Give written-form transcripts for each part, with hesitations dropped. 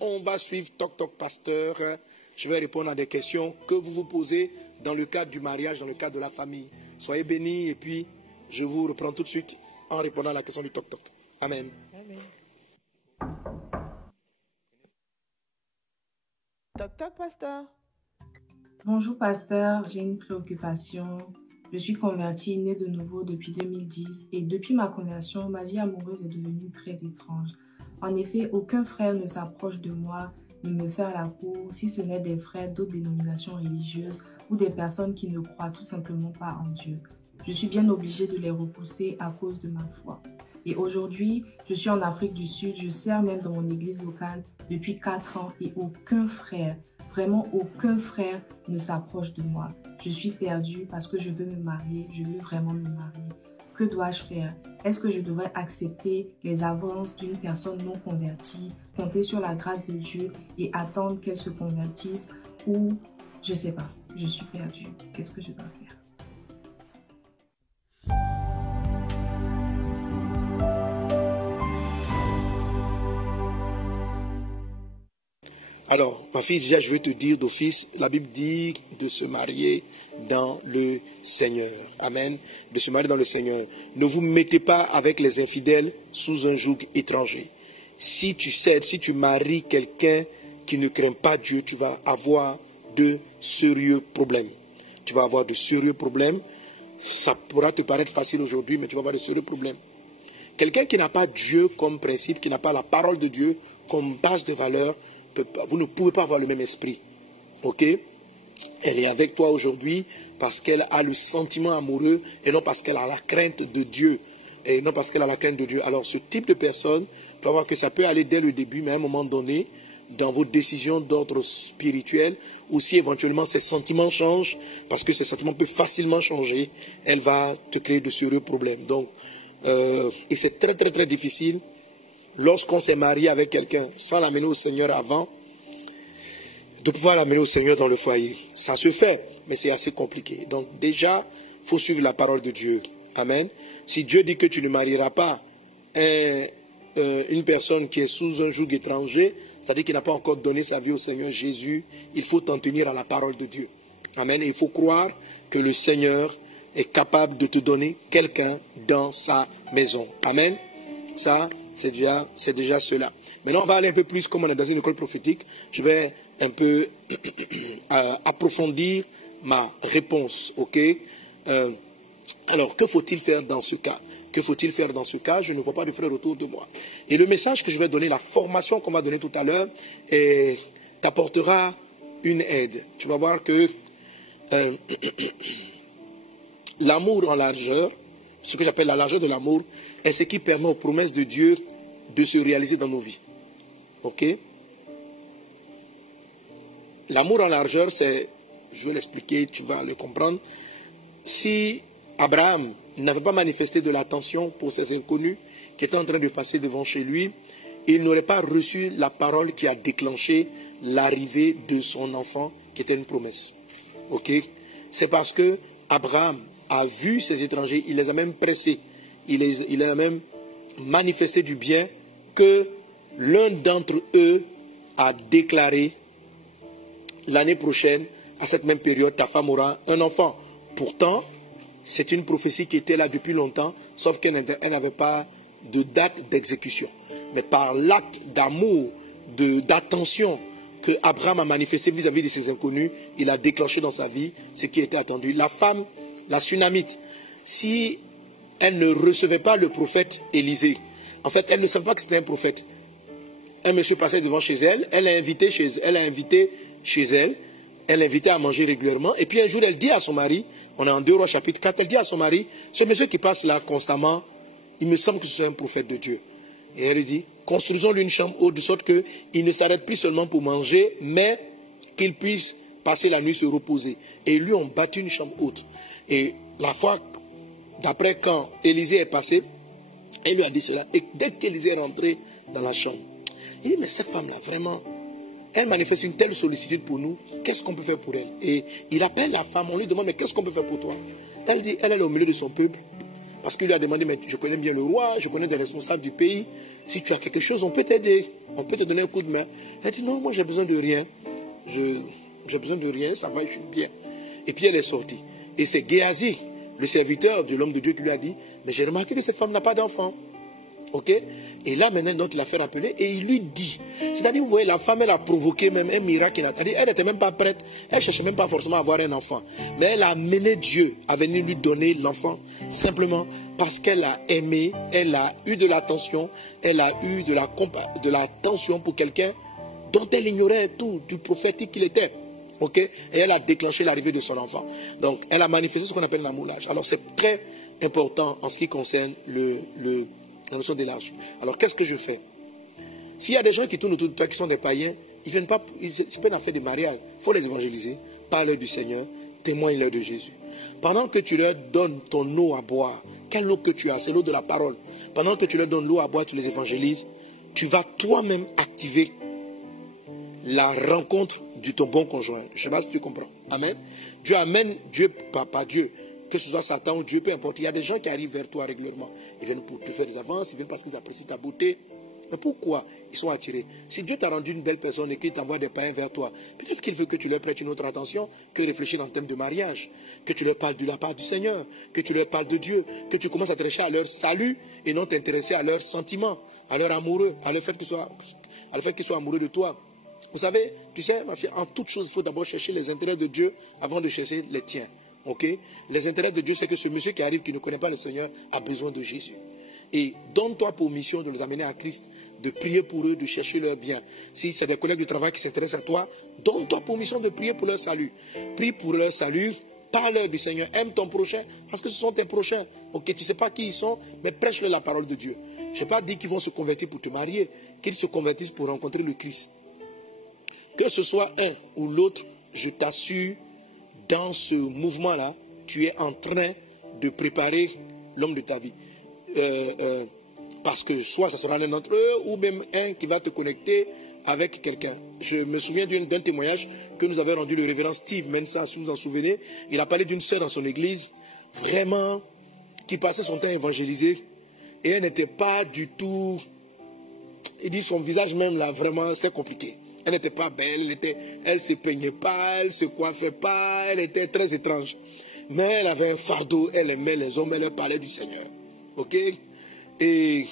on va suivre Toc Toc Pasteur. Je vais répondre à des questions que vous vous posez dans le cadre du mariage, dans le cadre de la famille. Soyez bénis et puis je vous reprends tout de suite en répondant à la question du Toc Toc. Amen. Amen. Toc Toc Pasteur. Bonjour pasteur, j'ai une préoccupation. Je suis convertie, née de nouveau depuis 2010 et depuis ma conversion, ma vie amoureuse est devenue très étrange. En effet, aucun frère ne s'approche de moi, ne me fait la cour, si ce n'est des frères d'autres dénominations religieuses ou des personnes qui ne croient tout simplement pas en Dieu. Je suis bien obligée de les repousser à cause de ma foi. Et aujourd'hui, je suis en Afrique du Sud, je sers même dans mon église locale depuis 4 ans et aucun frère, vraiment aucun frère ne s'approche de moi. Je suis perdue parce que je veux me marier, je veux vraiment me marier. Que dois-je faire? Est-ce que je devrais accepter les avances d'une personne non convertie, compter sur la grâce de Dieu et attendre qu'elle se convertisse ou je sais pas, je suis perdue. Qu'est-ce que je dois faire? Alors, ma fille, déjà, je vais te dire d'office, la Bible dit de se marier dans le Seigneur. Amen. De se marier dans le Seigneur. Ne vous mettez pas avec les infidèles sous un joug étranger. Si tu cèdes, si tu maries quelqu'un qui ne craint pas Dieu, tu vas avoir de sérieux problèmes. Tu vas avoir de sérieux problèmes. Ça pourra te paraître facile aujourd'hui, mais tu vas avoir de sérieux problèmes. Quelqu'un qui n'a pas Dieu comme principe, qui n'a pas la parole de Dieu comme base de valeur, vous ne pouvez pas avoir le même esprit. Ok? Elle est avec toi aujourd'hui parce qu'elle a le sentiment amoureux et non parce qu'elle a la crainte de Dieu. Et non parce qu'elle a la crainte de Dieu. Alors ce type de personne, tu vas voir que ça peut aller dès le début, mais à un moment donné, dans vos décisions d'ordre spirituel, ou si éventuellement ses sentiments changent, parce que ses sentiments peuvent facilement changer, elle va te créer de sérieux problèmes. Donc, et c'est très très très difficile lorsqu'on s'est marié avec quelqu'un sans l'amener au Seigneur avant, de pouvoir l'amener au Seigneur dans le foyer. Ça se fait, mais c'est assez compliqué. Donc déjà, il faut suivre la parole de Dieu. Amen. Si Dieu dit que tu ne marieras pas une personne qui est sous un joug étranger, c'est-à-dire qu'il n'a pas encore donné sa vie au Seigneur Jésus, il faut t'en tenir à la parole de Dieu. Amen. Et il faut croire que le Seigneur est capable de te donner quelqu'un dans sa maison. Amen. Ça, c'est déjà cela. Maintenant, on va aller un peu plus, comme on est dans une école prophétique, je vais un peu approfondir ma réponse, ok? Alors, que faut-il faire dans ce cas? Que faut-il faire dans ce cas? Je ne vois pas de frères autour de moi. Et le message que je vais donner, la formation qu'on va donner tout à l'heure, t'apportera une aide. Tu vas voir que l'amour en largeur, ce que j'appelle la largeur de l'amour, est ce qui permet aux promesses de Dieu de se réaliser dans nos vies. Ok? L'amour en largeur, c'est, je vais l'expliquer, tu vas le comprendre. Si Abraham n'avait pas manifesté de l'attention pour ces inconnus qui étaient en train de passer devant chez lui, il n'aurait pas reçu la parole qui a déclenché l'arrivée de son enfant, qui était une promesse. Ok? C'est parce que Abraham a vu ces étrangers, il les a même pressés, il a même manifesté du bien, que l'un d'entre eux a déclaré l'année prochaine, à cette même période, ta femme aura un enfant. Pourtant, c'est une prophétie qui était là depuis longtemps, sauf qu'elle n'avait pas de date d'exécution. Mais par l'acte d'amour, d'attention que Abraham a manifesté vis-à-vis de ses inconnus, il a déclenché dans sa vie ce qui était attendu. La femme, la Sunamite, si elle ne recevait pas le prophète Élisée, en fait, elle ne savait pas que c'était un prophète. Un monsieur passait devant chez elle, elle l'a invité chez elle, elle l'invitait à manger régulièrement, et puis un jour elle dit à son mari, on est en 2 Rois chapitre 4, elle dit à son mari, ce monsieur qui passe là constamment, il me semble que c'est un prophète de Dieu. Et elle lui dit, construisons-lui une chambre haute de sorte qu'il ne s'arrête plus seulement pour manger, mais qu'il puisse passer la nuit se reposer. Et ils lui ont bâti une chambre haute. Et la fois d'après quand Élisée est passé, elle lui a dit cela. Et dès qu'Élisée est rentré dans la chambre, il dit, mais cette femme-là, vraiment, elle manifeste une telle sollicitude pour nous, qu'est-ce qu'on peut faire pour elle? Et il appelle la femme, on lui demande, mais qu'est-ce qu'on peut faire pour toi? Elle dit, elle est au milieu de son peuple. parce qu'il lui a demandé, mais je connais bien le roi, je connais des responsables du pays. Si tu as quelque chose, on peut t'aider. On peut te donner un coup de main. Elle dit, non, moi j'ai besoin de rien. J'ai besoin de rien, ça va, je suis bien. Et puis elle est sortie. Et c'est Géasi, le serviteur de l'homme de Dieu, qui lui a dit, mais j'ai remarqué que cette femme n'a pas d'enfant. Ok? Et là, maintenant, donc, il l'a fait rappeler et il lui dit. C'est-à-dire, vous voyez, la femme, elle a provoqué même un miracle. Elle n'était même pas prête. Elle ne cherchait même pas forcément à avoir un enfant. Mais elle a amené Dieu à venir lui donner l'enfant simplement parce qu'elle a aimé, elle a eu de l'attention, elle a eu de l'attention pour quelqu'un dont elle ignorait tout, du prophétique qu'il était. Ok? Et elle a déclenché l'arrivée de son enfant. Donc, elle a manifesté ce qu'on appelle l'amoulage. Alors, c'est très important en ce qui concerne la notion d'élargissement. Alors, qu'est-ce que je fais? S'il y a des gens qui tournent autour de toi, qui sont des païens, ils viennent pas, c'est pas une affaire de mariage. Il faut les évangéliser, parler du Seigneur, témoigne-leur de Jésus. Pendant que tu leur donnes ton eau à boire, quelle eau que tu as? C'est l'eau de la parole. Pendant que tu leur donnes l'eau à boire, tu les évangélises, tu vas toi-même activer la rencontre de ton bon conjoint. Je ne sais pas si tu comprends. Amen. Dieu amène, Dieu, pas Dieu, que ce soit Satan ou Dieu, peu importe. Il y a des gens qui arrivent vers toi régulièrement. Ils viennent pour te faire des avances, ils viennent parce qu'ils apprécient ta beauté. Mais pourquoi ils sont attirés? Si Dieu t'a rendu une belle personne et qu'il t'envoie des païens vers toi, peut-être qu'il veut que tu leur prêtes une autre attention, que réfléchir en termes de mariage, que tu leur parles de la part du Seigneur, que tu leur parles de Dieu, que tu commences à t'intéresser à leur salut et non t'intéresser à leurs sentiments, à leur amoureux, à le fait qu'ils soient amoureux de toi. Vous savez, tu sais, ma fille, en toute chose, il faut d'abord chercher les intérêts de Dieu avant de chercher les tiens. Ok? Les intérêts de Dieu, c'est que ce monsieur qui arrive, qui ne connaît pas le Seigneur, a besoin de Jésus. Et donne-toi pour mission de les amener à Christ, de prier pour eux, de chercher leur bien. Si c'est des collègues de travail qui s'intéressent à toi, donne-toi pour mission de prier pour leur salut. Prie pour leur salut, parle du Seigneur, aime ton prochain, parce que ce sont tes prochains. Ok, tu ne sais pas qui ils sont, mais prêche-leur la parole de Dieu. Je n'ai pas dit qu'ils vont se convertir pour te marier, qu'ils se convertissent pour rencontrer le Christ. Que ce soit un ou l'autre, je t'assure, dans ce mouvement-là, tu es en train de préparer l'homme de ta vie. Parce que soit ça sera l'un d'entre eux, ou même un qui va te connecter avec quelqu'un. Je me souviens d'un témoignage que nous avait rendu le révérend Steve Mensa, si vous vous en souvenez. Il a parlé d'une sœur dans son église, vraiment, qui passait son temps à évangéliser. Et elle n'était pas du tout... Il dit son visage même là, vraiment, c'est compliqué. Elle n'était pas belle, elle ne se peignait pas, elle ne se coiffait pas, elle était très étrange. Mais elle avait un fardeau, elle aimait les hommes, elle parlait du Seigneur. Ok? Et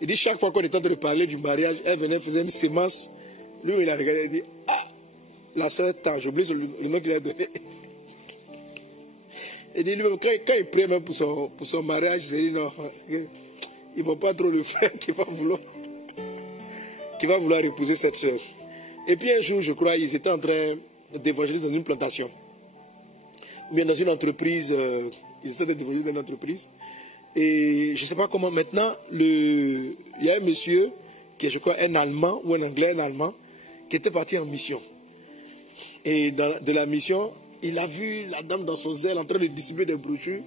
il dit chaque fois qu'on était en train de parler du mariage, elle venait, faisait une sémence. Lui, il a regardé et dit, ah, la soeur tant, j'oublie le nom qu'il a donné. Il dit, lui, quand il prie même pour son mariage, il dit non, il ne va pas trop le faire, qu'il va vouloir épouser cette soeur. Et puis un jour, je crois, ils étaient en train d'évangéliser dans une plantation. Ou bien dans une entreprise, ils étaient d'évangéliser dans une entreprise. Et je ne sais pas comment maintenant, il y a un monsieur, qui est je crois un Allemand, ou un Anglais, un Allemand, qui était parti en mission. Et de la mission, il a vu la dame dans son zèle en train de distribuer des brochures.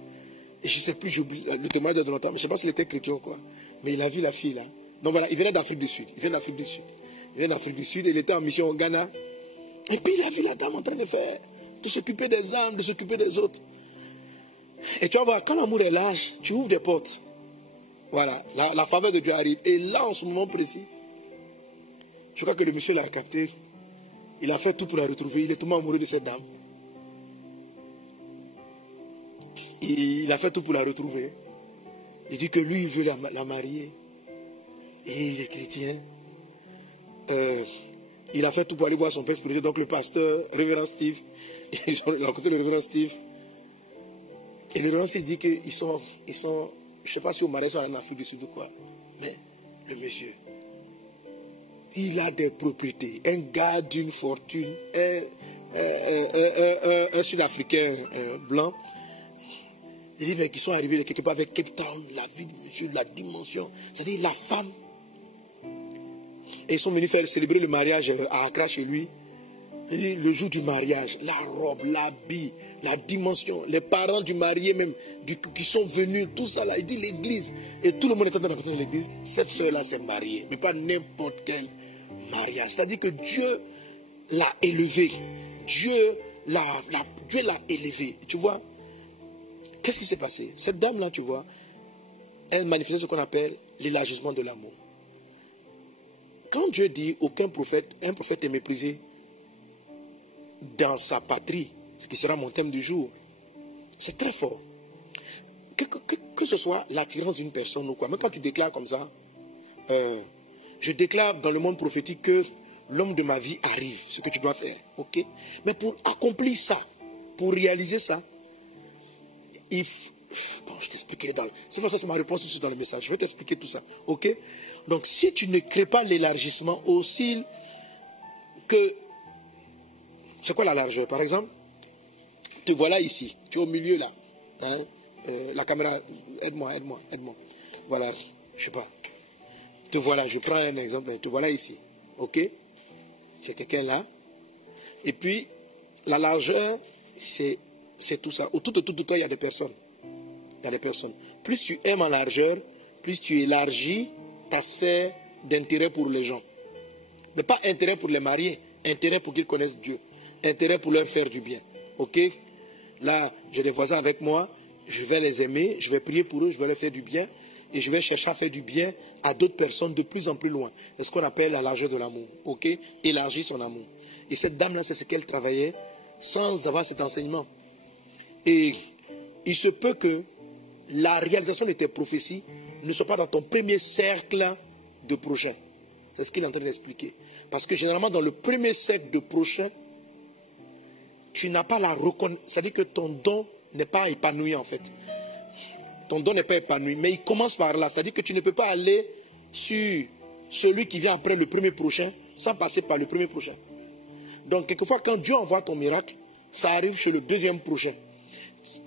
Et je ne sais plus, j'oublie le témoignage de longtemps, mais je ne sais pas s'il était chrétien ou quoi. Mais il a vu la fille là. Donc voilà, il venait d'Afrique du Sud. Il vient d'Afrique du Sud, il était en mission au Ghana. Et puis il a vu la dame en train de s'occuper des âmes, de s'occuper des autres. Et tu vas voir, quand l'amour est large, tu ouvres des portes. Voilà, la faveur de Dieu arrive. Et là, en ce moment précis, je crois que le monsieur l'a capté. Il a fait tout pour la retrouver. Il est tellement amoureux de cette dame. Il a fait tout pour la retrouver. Il dit que lui, il veut la marier. Et il est chrétien. Il a fait tout pour aller voir son père spirituel. Donc le pasteur, révérend Steve, il a rencontré le révérend Steve. Et le révérend Steve dit qu'ils sont, je ne sais pas si au mariage en Afrique du Sud ou quoi, mais le monsieur, il a des propriétés. Un gars d'une fortune, un Sud-Africain blanc. Il dit, mais qu'ils sont arrivés quelque part avec Cape Town, la vie du monsieur, la dimension, c'est-à-dire la femme. Et ils sont venus faire célébrer le mariage à Accra chez lui. Il dit, le jour du mariage, la robe, l'habit, la dimension, les parents du marié même, qui sont venus, tout ça là. Il dit l'église. Et tout le monde est en train de l'église. Cette soeur-là s'est mariée, mais pas n'importe quel mariage. C'est-à-dire que Dieu l'a élevé. Dieu l'a élevé. Tu vois? Qu'est-ce qui s'est passé? Cette dame-là, tu vois, elle manifestait ce qu'on appelle l'élargissement de l'amour. Quand Dieu dit aucun prophète, un prophète est méprisé dans sa patrie, ce qui sera mon thème du jour, c'est très fort. Que ce soit l'attirance d'une personne ou quoi, même quand tu déclares comme ça, je déclare dans le monde prophétique que l'homme de ma vie arrive, ce que tu dois faire, ok? Mais pour accomplir ça, pour réaliser ça, bon, je t'expliquerai dans le... C'est pour ça que c'est ma réponse tout de suite dans le message. Je vais t'expliquer tout ça, ok? Donc, si tu ne crées pas l'élargissement aussi que... C'est quoi la largeur? Par exemple, te voilà ici, tu es au milieu là. Hein? La caméra, aide-moi. Voilà, je sais pas. Te voilà, je prends un exemple, te voilà ici, ok? C'est quelqu'un là. Et puis, la largeur, c'est tout ça. Autour de toi, il y a des personnes. Il y a des personnes. Plus tu aimes en largeur, plus tu élargis ta sphère d'intérêt pour les gens. Mais pas intérêt pour les mariés, intérêt pour qu'ils connaissent Dieu. Intérêt pour leur faire du bien. Ok? Là, j'ai des voisins avec moi, je vais les aimer, je vais prier pour eux, je vais leur faire du bien. Et je vais chercher à faire du bien à d'autres personnes de plus en plus loin. C'est ce qu'on appelle la largeur de l'amour. Ok? Élargir son amour. Et cette dame-là, c'est ce qu'elle travaillait sans avoir cet enseignement. Et il se peut que la réalisation de tes prophéties ne soit pas dans ton premier cercle de prochains. C'est ce qu'il est en train d'expliquer. Parce que généralement, dans le premier cercle de prochains, tu n'as pas la reconnaissance. C'est-à-dire que ton don n'est pas épanoui en fait. Ton don n'est pas épanoui. Mais il commence par là. C'est-à-dire que tu ne peux pas aller sur celui qui vient après le premier prochain sans passer par le premier prochain. Donc, quelquefois, quand Dieu envoie ton miracle, ça arrive chez le deuxième prochain.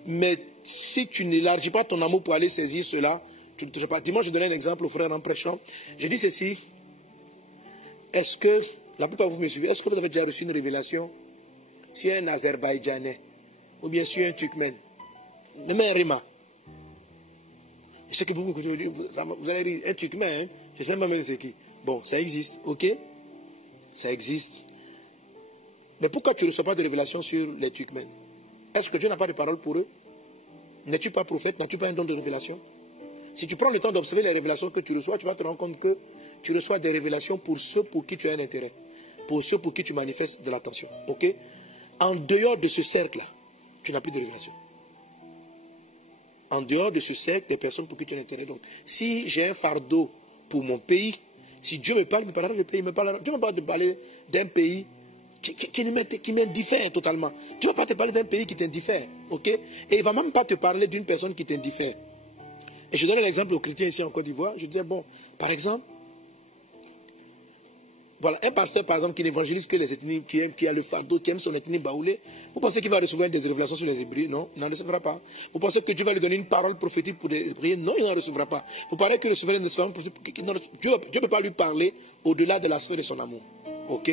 Mais si tu n'élargis pas ton amour pour aller saisir cela, tu ne touches pas. Dimanche, je donnais un exemple au frère en prêchant. Je dis ceci. Est-ce que, la plupart de vous me suivez, est-ce que vous avez déjà reçu une révélation sur un Azerbaïdjanais ou bien sur un Turkmène, même un Rima? Je sais que vous allez dire un Turkmène, hein? Je sais même c'est qui. Bon, ça existe, ok? Ça existe. Mais pourquoi tu ne reçois pas de révélation sur les Turkmènes? Est-ce que Dieu n'a pas de parole pour eux? N'es-tu pas prophète? N'as-tu pas un don de révélation? Si tu prends le temps d'observer les révélations que tu reçois, tu vas te rendre compte que tu reçois des révélations pour ceux pour qui tu as un intérêt. Pour ceux pour qui tu manifestes de l'attention. Ok? En dehors de ce cercle-là, tu n'as plus de révélation. En dehors de ce cercle, des personnes pour qui tu as un intérêt. Donc, si j'ai un fardeau pour mon pays, si Dieu me parle, il me parlera du pays. Dieu ne va pas te parler d'un pays qui m'indiffère totalement. Dieu ne va pas te parler d'un pays qui t'indiffère. Ok? Et il ne va même pas te parler d'une personne qui t'indiffère. Et je donne l'exemple aux chrétiens ici en Côte d'Ivoire. Je disais, bon, par exemple, voilà, un pasteur, par exemple, qui n'évangélise que les ethnies, qui a le fardeau, qui aime son ethnie baoulée, vous pensez qu'il va recevoir des révélations sur les Hébreux? Non, il n'en recevra pas. Vous pensez que Dieu va lui donner une parole prophétique pour les Hébreux? Non, il n'en recevra pas. Vous pensez qu'il recevra une parole prophétique? Dieu ne peut pas lui parler au-delà de la sphère de son amour. Ok?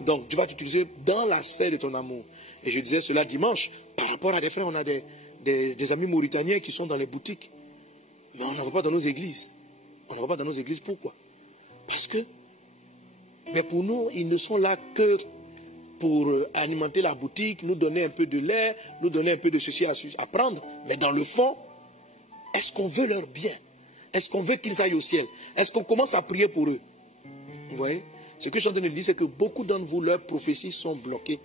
Donc, tu vas t'utiliser dans la sphère de ton amour. Et je disais cela dimanche, par rapport à des frères, on a des amis mauritaniens qui sont dans les boutiques. Mais on n'en va pas dans nos églises. On n'en va pas dans nos églises. Pourquoi? Parce que, mais pour nous, ils ne sont là que pour alimenter la boutique, nous donner un peu de lait, nous donner un peu de ceci à prendre. Mais dans le fond, est-ce qu'on veut leur bien? Est-ce qu'on veut qu'ils aillent au ciel? Est-ce qu'on commence à prier pour eux? Vous voyez? Ce que je suis en train de dire, c'est que beaucoup d'entre vous, leurs prophéties sont bloquées.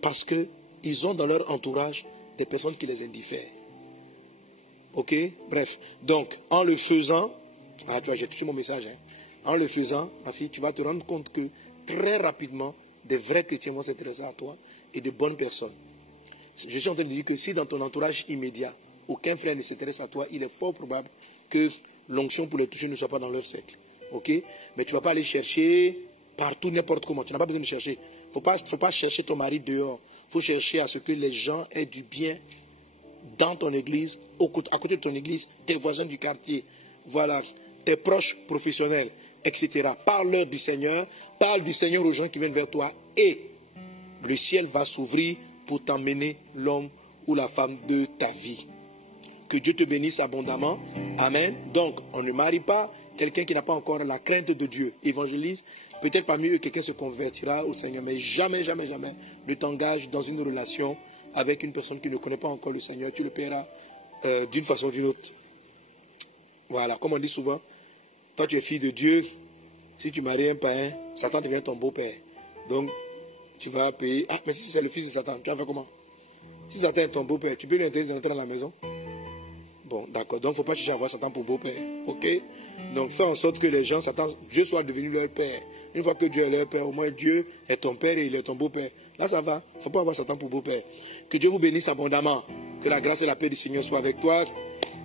Parce qu'ils ont dans leur entourage des personnes qui les indiffèrent. Ok? Bref. Donc, en le faisant, tu vois, j'ai touché mon message, hein. En le faisant, ma fille, tu vas te rendre compte que très rapidement, des vrais chrétiens vont s'intéresser à toi et de bonnes personnes. Je suis en train de dire que si dans ton entourage immédiat, aucun frère ne s'intéresse à toi, il est fort probable que l'onction pour les toucher ne soit pas dans leur cercle. Ok? Mais tu ne vas pas aller chercher partout, n'importe comment. Tu n'as pas besoin de chercher. Il ne faut pas chercher ton mari dehors. Il faut chercher à ce que les gens aient du bien dans ton église, à côté de ton église, tes voisins du quartier, voilà, tes proches professionnels, etc. Parle-leur du Seigneur, parle du Seigneur aux gens qui viennent vers toi et le ciel va s'ouvrir pour t'emmener l'homme ou la femme de ta vie. Que Dieu te bénisse abondamment. Amen. Donc, on ne marie pas quelqu'un qui n'a pas encore la crainte de Dieu. Évangélise. Peut-être parmi eux, quelqu'un se convertira au Seigneur. Mais jamais, jamais, jamais ne t'engage dans une relation avec une personne qui ne connaît pas encore le Seigneur, tu le paieras d'une façon ou d'une autre. Voilà, comme on dit souvent, toi tu es fille de Dieu, si tu maries un païen, Satan devient ton beau-père. Donc, tu vas payer. Ah, mais si c'est le fils de Satan, tu vas faire comment? Si Satan est ton beau-père, tu peux lui interdire d'entrer dans la maison? Bon, d'accord. Donc, il ne faut pas chercher à voir Satan pour beau-père. Ok? Donc, fais en sorte que les gens, Satan, Dieu soit devenu leur père. Une fois que Dieu est leur père, au moins Dieu est ton père et il est ton beau-père. Là, ça va. Il ne faut pas avoir Satan pour beau-père. Que Dieu vous bénisse abondamment. Que la grâce et la paix du Seigneur soient avec toi.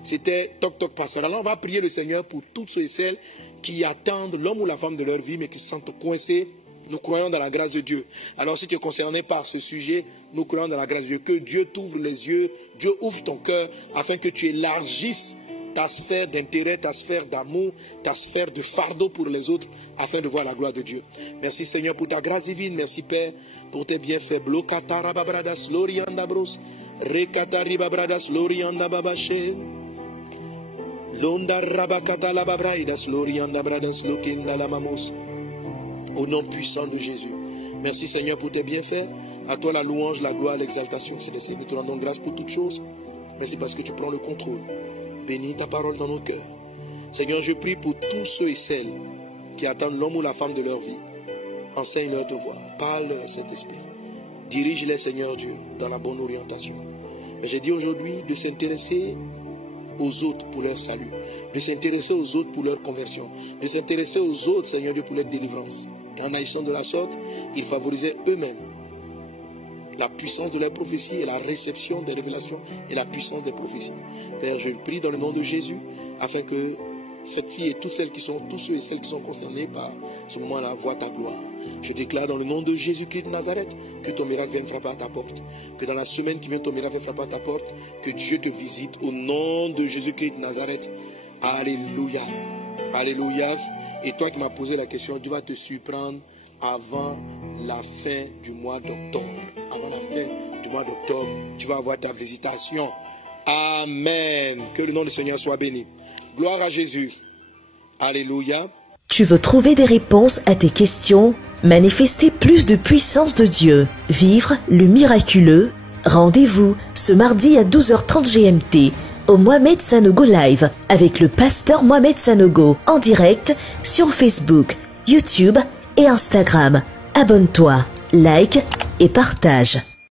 C'était Toc Toc Pasteur. Alors, on va prier le Seigneur pour toutes ceux et celles qui attendent l'homme ou la femme de leur vie, mais qui se sentent coincés. Nous croyons dans la grâce de Dieu. Alors si tu es concerné par ce sujet, nous croyons dans la grâce de Dieu. Que Dieu t'ouvre les yeux, Dieu ouvre ton cœur, afin que tu élargisses ta sphère d'intérêt, ta sphère d'amour, ta sphère de fardeau pour les autres, afin de voir la gloire de Dieu. Merci Seigneur pour ta grâce divine. Merci Père pour tes bienfaits. Blokatarababradas loriandabros, rekataribabradas loriandababache. Londa rabakata la babraidas lorianda bradas lokinda la mamos. Au nom puissant de Jésus. Merci Seigneur pour tes bienfaits. À toi la louange, la gloire, l'exaltation. Céleste, nous te rendons grâce pour toutes choses. Merci parce que tu prends le contrôle. Bénis ta parole dans nos cœurs. Seigneur, je prie pour tous ceux et celles qui attendent l'homme ou la femme de leur vie. Enseigne-leur te voir. Parle-leur, Saint-Esprit. Dirige-les, Seigneur Dieu, dans la bonne orientation. Mais j'ai dit aujourd'hui de s'intéresser aux autres pour leur salut, de s'intéresser aux autres pour leur conversion, de s'intéresser aux autres, Seigneur Dieu, pour leur délivrance. Et en agissant de la sorte, ils favorisaient eux-mêmes la puissance de leur prophétie et la réception des révélations et la puissance des prophéties. Père, je prie dans le nom de Jésus, afin que cette fille et toutes celles qui sont, tous ceux et celles qui sont concernés par ce moment-là voient ta gloire. Je déclare dans le nom de Jésus-Christ de Nazareth que ton miracle vienne frapper à ta porte. Que dans la semaine qui vient, ton miracle vienne frapper à ta porte. Que Dieu te visite au nom de Jésus-Christ de Nazareth. Alléluia. Alléluia. Et toi qui m'as posé la question, Dieu va te surprendre avant la fin du mois d'octobre. Avant la fin du mois d'octobre, tu vas avoir ta visitation. Amen. Que le nom du Seigneur soit béni. Gloire à Jésus. Alléluia. Tu veux trouver des réponses à tes questions, manifester plus de puissance de Dieu, vivre le miraculeux? Rendez-vous ce mardi à 12h30 GMT au Mohamed Sanogo Live avec le pasteur Mohamed Sanogo en direct sur Facebook, YouTube et Instagram. Abonne-toi, like et partage.